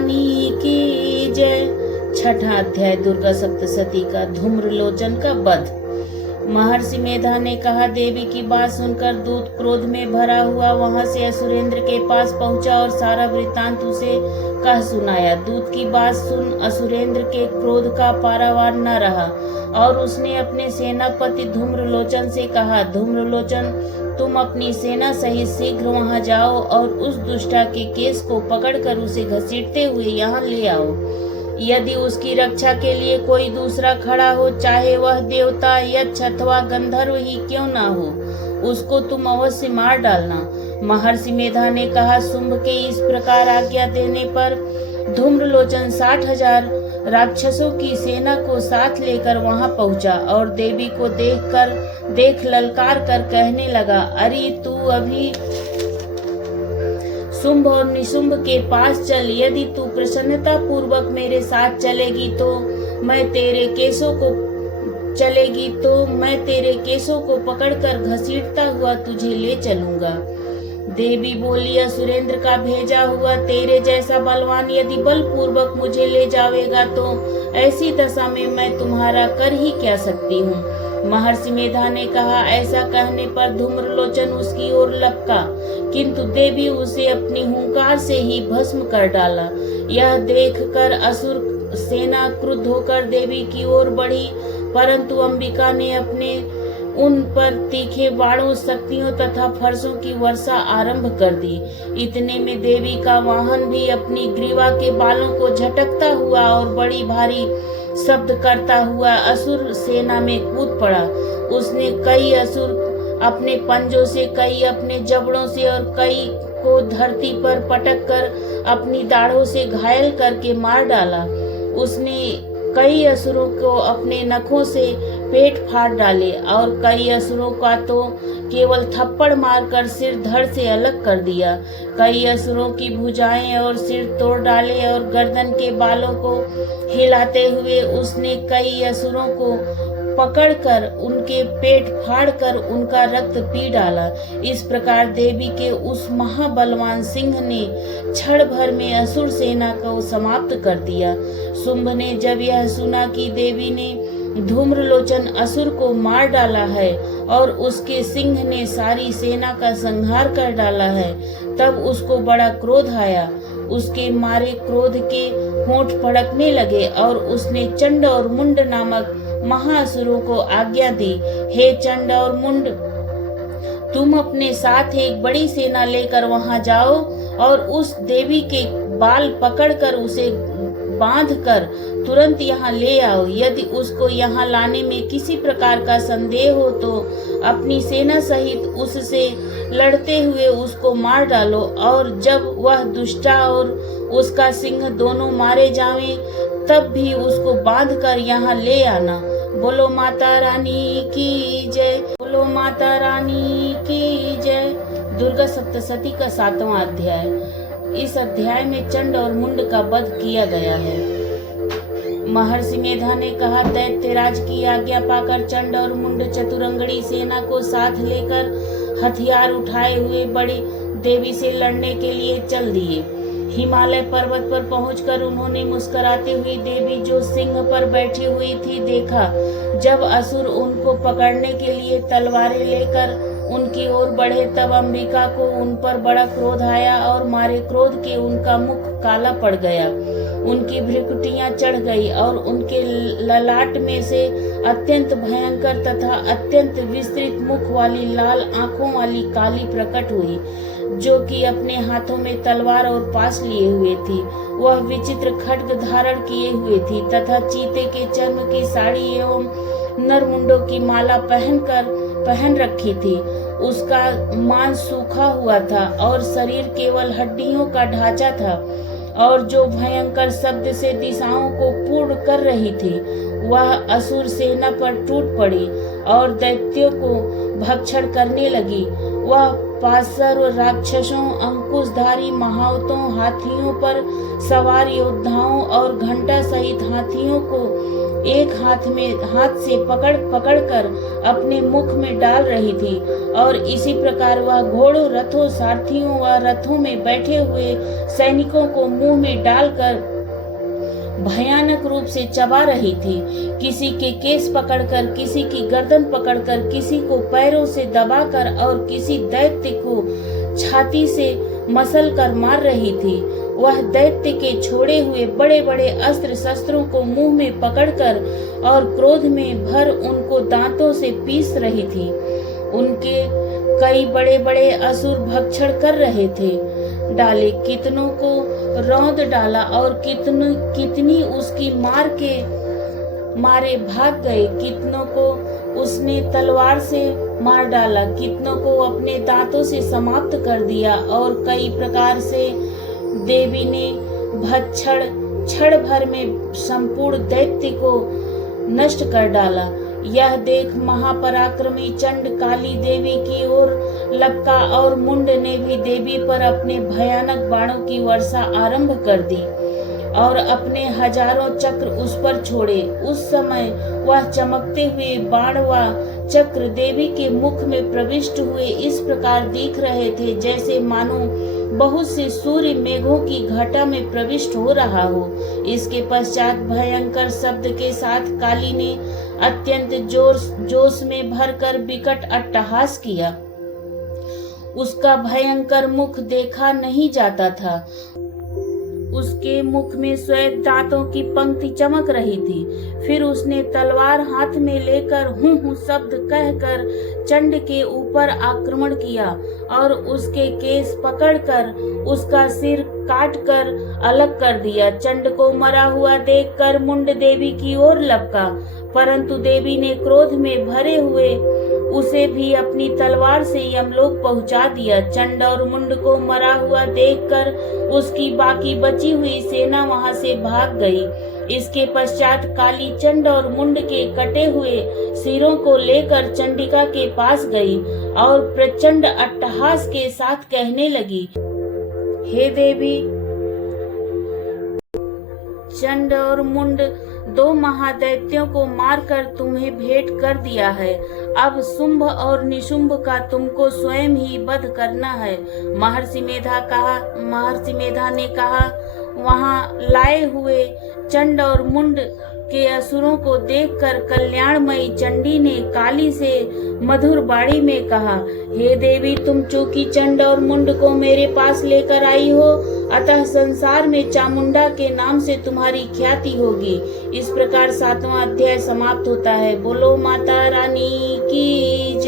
रानी की जय। छठा अध्याय दुर्गा सप्तशती का धूम्रलोचन का वध। महर्षि मेधा ने कहा, देवी की बात सुनकर दूत क्रोध में भरा हुआ वहां से असुरेंद्र के पास पहुंचा और सारा वृत्तांत उसे कह सुनाया। दूत की बात सुन असुरेंद्र के क्रोध का पारावार न रहा और उसने अपने सेनापति धूम्रलोचन से कहा, धूम्रलोचन, तुम अपनी सेना सहित शीघ्र वहां जाओ और उस दुष्टा के केस को पकड़कर उसे घसीटते हुए यहाँ ले आओ। यदि उसकी रक्षा के लिए कोई दूसरा खड़ा हो, चाहे वह देवता, यक्ष अथवा गंधर्व ही क्यों ना हो, उसको तुम अवश्य मार डालना। महर्षि मेधा ने कहा। शुंभ के इस प्रकार आज्ञा देने पर धूम्रलोचन 60,000 राक्षसों की सेना को साथ लेकर वहां पहुंचा और देवी को देख ललकार कर कहने लगा, अरे तू अभी शुंभ और निशुंभ के पास चल। यदि तू प्रसन्नता पूर्वक मेरे साथ चलेगी तो मैं तेरे केसों को पकड़कर घसीटता हुआ तुझे ले चलूंगा। देवी बोली, असुरेंद्र का भेजा हुआ तेरे जैसा बलवान यदि बलपूर्वक मुझे ले जावेगा तो ऐसी दशा में मैं तुम्हारा कर ही क्या सकती हूँ। महर्षि मेधा ने कहा। ऐसा कहने पर धूम्रलोचन उसकी ओर लपका, किंतु देवी उसे अपनी हुंकार से ही भस्म कर डाला। यह देखकर असुर सेना क्रुद्ध होकर देवी की ओर बढ़ी, परंतु अंबिका ने अपने उन पर तीखे बाणों, शक्तियों तथा फरसों की वर्षा आरंभ कर दी। इतने में देवी का वाहन भी अपनी ग्रीवा के बालों को झटकता हुआ और बड़ी भारी शब्द करता हुआ असुर सेना में कूद पड़ा। उसने कई असुर अपने पंजों से, कई अपने जबड़ों से और कई को धरती पर पटक कर अपनी दाढ़ों से घायल करके मार डाला। उसने कई असुरों को अपने नखों से पेट फाड़ डाले और कई असुरों का तो केवल थप्पड़ मारकर सिर धड़ से अलग कर दिया। कई असुरों की भुजाएं और सिर तोड़ डाले और गर्दन के बालों को हिलाते हुए उसने कई असुरों को पकड़कर उनके पेट फाड़कर उनका रक्त पी डाला। इस प्रकार देवी के उस महाबलवान सिंह ने क्षण भर में असुर सेना को समाप्त कर दिया। शुंभ ने जब यह सुना कि देवी ने धूम्रलोचन असुर को मार डाला है और उसके सिंह ने सारी सेना का संहार कर डाला है, तब उसको बड़ा क्रोध आया। उसके मारे क्रोध के होंठ फड़कने लगे और उसने चंड और मुंड नामक महाअसुरों को आज्ञा दी, हे चंड और मुंड, तुम अपने साथ एक बड़ी सेना लेकर वहां जाओ और उस देवी के बाल पकड़कर उसे बांधकर तुरंत यहाँ ले आओ। यदि उसको यहाँ लाने में किसी प्रकार का संदेह हो तो अपनी सेना सहित उससे लड़ते हुए उसको मार डालो और जब वह दुष्टा और उसका सिंह दोनों मारे जावें तब भी उसको बांधकर यहाँ ले आना। बोलो माता रानी की जय। बोलो माता रानी की जय। दुर्गा सप्तशती का 7वां अध्याय। इस अध्याय में चंड और मुंड का वध किया गया है। महर्षि मेधा ने कहा, दैत्यराज की आज्ञा पाकर चंड और मुंड चतुरंगड़ी सेना को साथ लेकर हथियार उठाए हुए बड़ी देवी से लड़ने के लिए चल दिए। हिमालय पर्वत पर पहुंचकर उन्होंने मुस्कुराती हुई देवी जो सिंह पर बैठी हुई थी देखा। जब असुर उनको पकड़ने के लिए तलवारें लेकर उनकी ओर बढ़े तब अंबिका को उन पर बड़ा क्रोध आया और मारे क्रोध के उनका मुख काला पड़ गया, उनकी भ्रुकुटियां चढ़ गई और उनके ललाट में से अत्यंत भयंकर तथा अत्यंत विस्तृत मुख वाली लाल आंखों वाली काली प्रकट हुई, जो कि अपने हाथों में तलवार और पास लिए हुए थी। वह विचित्र खड्ग धारण किए हुए थी तथा चीते के चर्म की साड़ी एवं नरमुंडों की माला पहन रखी थी। उसका मांस सूखा हुआ था और शरीर केवल हड्डियों का ढांचा था और जो भयंकर शब्द से दिशाओं को पूर्ण कर रही थी। वह असुर सेना पर टूट पड़ी और दैत्यों को भक्षण करने लगी। वह पार्श्व राक्षसों, अंकुशधारी महावतों, हाथियों पर सवार योद्धाओं और घंटा सहित हाथियों को एक हाथ से पकड़ कर अपने मुख में डाल रही थी और इसी प्रकार वह घोड़ों, रथों, सारथियों व रथों में बैठे हुए सैनिकों को मुंह में डालकर भयानक रूप से चबा रही थी। किसी के केस पकड़कर, किसी की गर्दन पकड़कर, किसी को पैरों से दबाकर और किसी दैत्य को छाती से मसल कर मार रही थी। वह दैत्य के छोड़े हुए बड़े बड़े अस्त्र शस्त्रों को मुंह में पकड़कर और क्रोध में भर उनको दांतों से पीस रही थी। उनके कई बड़े बड़े असुर भक्षण कर रहे थे। डाले कितनों को रौंद डाला और कितनी उसकी मार के मारे भाग गए। कितनों को उसने तलवार से मार डाला, कितनों को अपने दांतों से समाप्त कर दिया और कई प्रकार से देवी ने क्षण भर में संपूर्ण दैत्य को नष्ट कर डाला। यह देख महापराक्रमी चंड काली देवी की ओर लपका और मुंड ने भी देवी पर अपने भयानक बाणों की वर्षा आरंभ कर दी और अपने हजारों चक्र उस पर छोड़े। उस समय वह चमकते हुए बाण व चक्र देवी के मुख में प्रविष्ट हुए इस प्रकार दिख रहे थे जैसे मानो बहुत से सूर्य मेघों की घटा में प्रविष्ट हो रहा हो। इसके पश्चात भयंकर शब्द के साथ काली ने अत्यंत जोश में भरकर विकट अट्टहास किया। उसका भयंकर मुख देखा नहीं जाता था। उसके मुख में श्वेत दांतों की पंक्ति चमक रही थी। फिर उसने तलवार हाथ में लेकर हूँ शब्द कहकर चंड के ऊपर आक्रमण किया और उसके केस पकड़कर उसका सिर काटकर अलग कर दिया। चंड को मरा हुआ देखकर मुंड देवी की ओर लपका, परंतु देवी ने क्रोध में भरे हुए उसे भी अपनी तलवार से यमलोक पहुंचा दिया। चंड और मुंड को मरा हुआ देखकर उसकी बाकी बची हुई सेना वहां से भाग गई। इसके पश्चात काली चंड और मुंड के कटे हुए सिरों को लेकर चंडिका के पास गई और प्रचंड अट्टहास के साथ कहने लगी, हे देवी, चंड और मुंड दो महादैत्यों को मारकर तुम्हें भेंट कर दिया है। अब शुंभ और निशुंभ का तुमको स्वयं ही वध करना है। महर्षि मेधा ने कहा, वहां लाए हुए चंड और मुंड के असुरों को देखकर कल्याणमयी चंडी ने काली से मधुर बाणी में कहा, हे देवी, तुम चूंकि चंड और मुंड को मेरे पास लेकर आई हो, अतः संसार में चामुंडा के नाम से तुम्हारी ख्याति होगी। इस प्रकार 7वां अध्याय समाप्त होता है। बोलो माता रानी की जय।